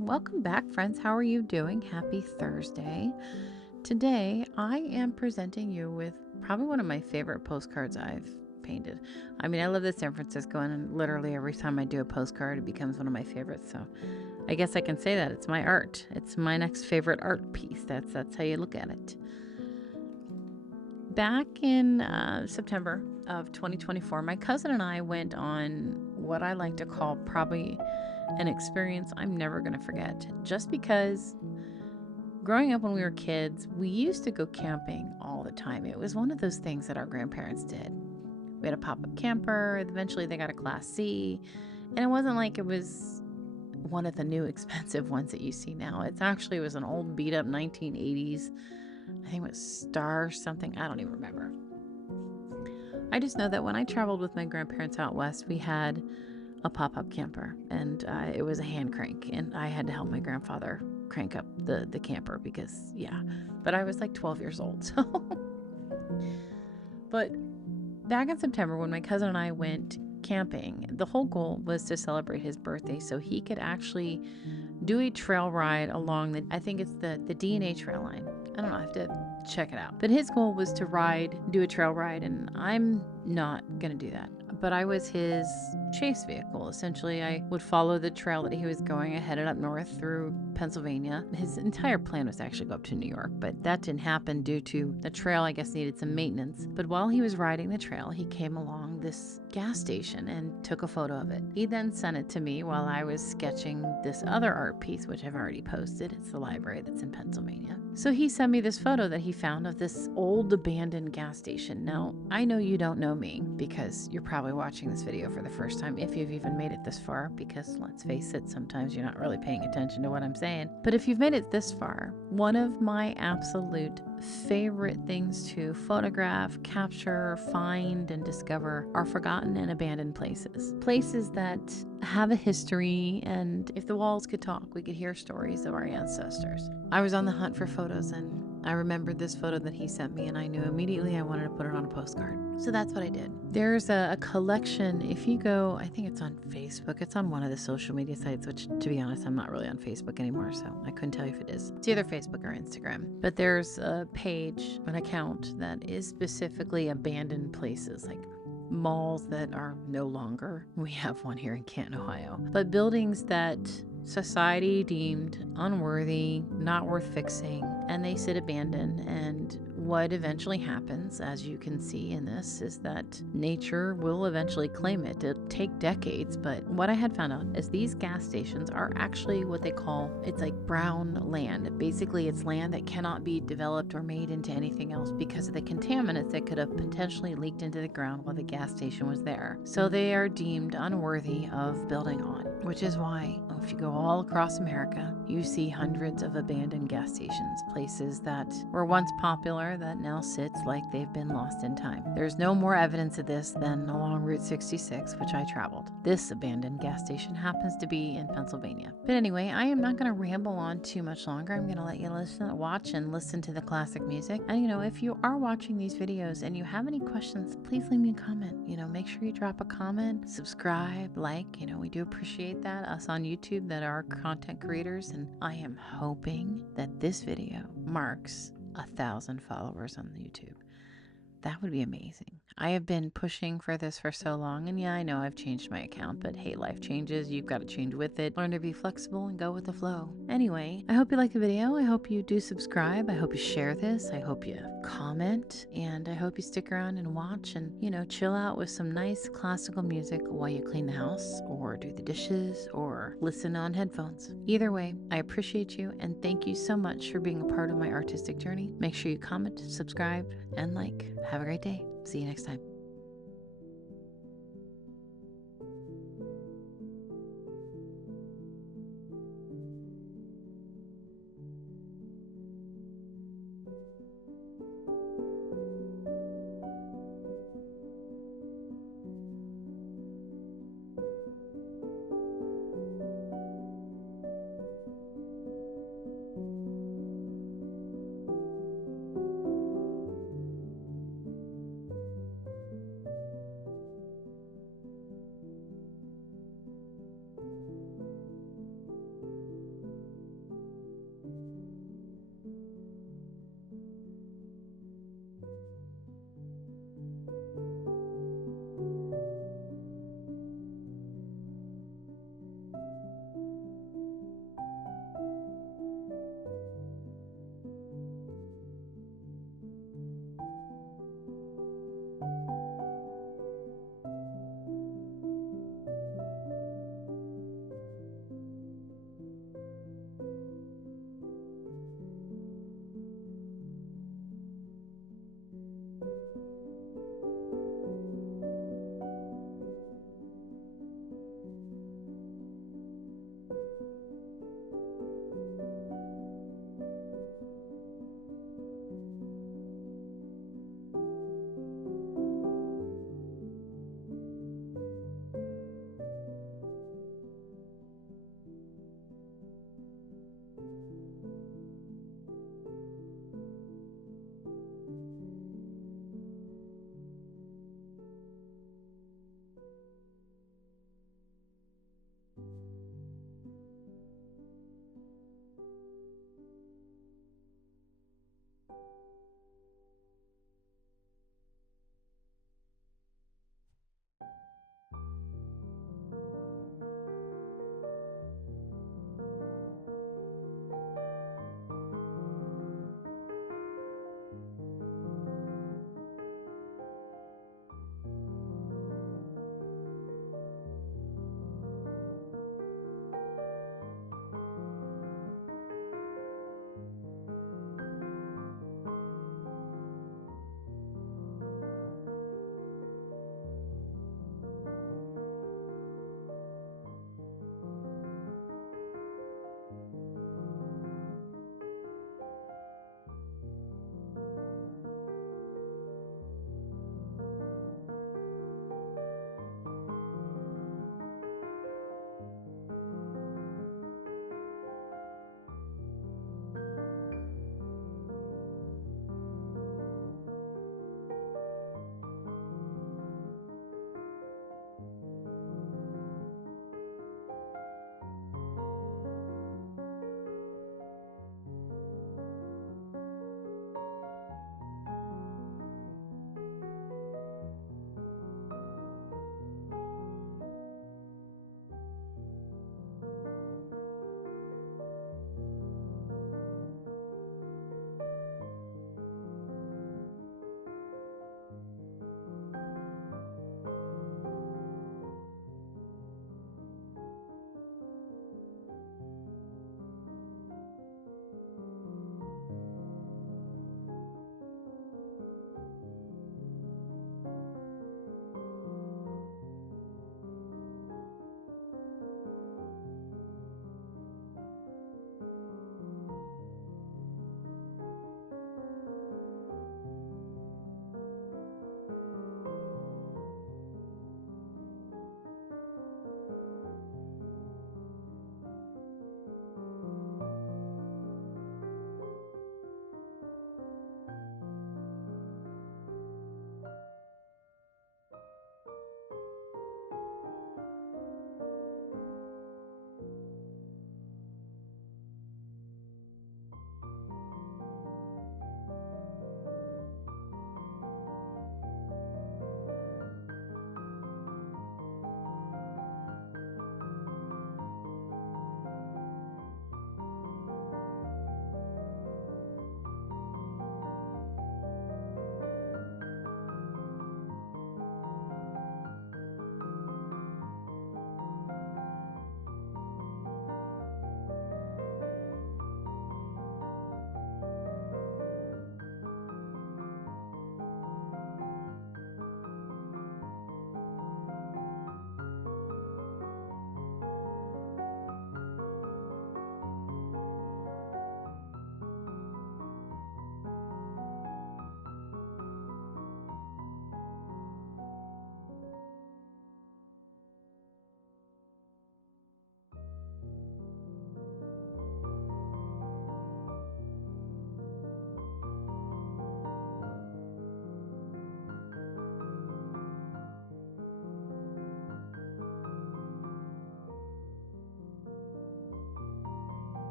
Welcome back, friends. How are you doing? Happy Thursday. Today, I am presenting you with probably one of my favorite postcards I've painted. I mean, I live in San Francisco, and literally every time I do a postcard, it becomes one of my favorites. So I guess I can say that it's my art. It's my next favorite art piece. That's how you look at it. Back in September of 2024, my cousin and I went on what I like to call probably an experience I'm never going to forget. Just because growing up when we were kids, we used to go camping all the time. It was one of those things that our grandparents did. We had a pop-up camper. Eventually they got a Class C. And it wasn't like it was one of the new expensive ones that you see now. It was an old beat-up 1980s. I think it was Star something. I don't even remember. I just know that when I traveled with my grandparents out west, we had a pop-up camper, and it was a hand crank, and I had to help my grandfather crank up the camper because, but I was like 12 years old. So, but back in September when my cousin and I went camping, the whole goal was to celebrate his birthday so he could actually do a trail ride along I think it's the DNA trail line. I don't know, I have to check it out. But his goal was to do a trail ride, and I'm not going to do that. But I was his chase vehicle. Essentially, I would follow the trail that he was going. I headed up north through Pennsylvania. His entire plan was to actually go up to New York, but that didn't happen due to the trail, I guess, needed some maintenance. But while he was riding the trail, he came along this gas station and took a photo of it. He then sent it to me while I was sketching this other art piece, which I've already posted. It's the library that's in Pennsylvania. So he sent me this photo that he found of this old abandoned gas station. Now, I know you don't know me because you're probably watching this video for the first time, if you've even made it this far, because let's face it, sometimes you're not really paying attention to what I'm saying. But if you've made it this far, one of my absolute favorite things to photograph, capture, find, and discover are forgotten and abandoned places. Places that have a history, and if the walls could talk, we could hear stories of our ancestors. I was on the hunt for photos, and I remembered this photo that he sent me, and I knew immediately I wanted to put it on a postcard. So that's what I did. There's a collection. If you go, I think it's on Facebook. It's on one of the social media sites, which, to be honest, I'm not really on Facebook anymore, so I couldn't tell you if it is. It's either Facebook or Instagram. But there's a page, an account that is specifically abandoned places, like malls that are no longer. We have one here in Canton, Ohio. But buildings that society deemed unworthy, not worth fixing, and they sit abandoned. And what eventually happens, as you can see in this, is that nature will eventually claim it. It'll take decades, but what I had found out is these gas stations are actually what they call, it's like brown land. Basically, it's land that cannot be developed or made into anything else because of the contaminants that could have potentially leaked into the ground while the gas station was there. So they are deemed unworthy of building on, which is why if you go all across America, you see hundreds of abandoned gas stations, places that were once popular that now sits like they've been lost in time. There's no more evidence of this than along Route 66, which I traveled. This abandoned gas station happens to be in Pennsylvania. But anyway, I am not going to ramble on too much longer. I'm going to let you watch and listen to the classic music. And if you are watching these videos and you have any questions, please leave me a comment. Make sure you drop a comment, subscribe, like, we do appreciate that. Us on YouTube that are content creators, and I am hoping that this video marks 1,000 followers on YouTube. That would be amazing. I have been pushing for this for so long, and I know I've changed my account, but hey, life changes. You've got to change with it. Learn to be flexible and go with the flow. Anyway, I hope you like the video. I hope you do subscribe. I hope you share this. I hope you comment, and I hope you stick around and watch and, chill out with some nice classical music while you clean the house or do the dishes or listen on headphones. Either way, I appreciate you, and thank you so much for being a part of my artistic journey. Make sure you comment, subscribe, and like. Have a great day. See you next time.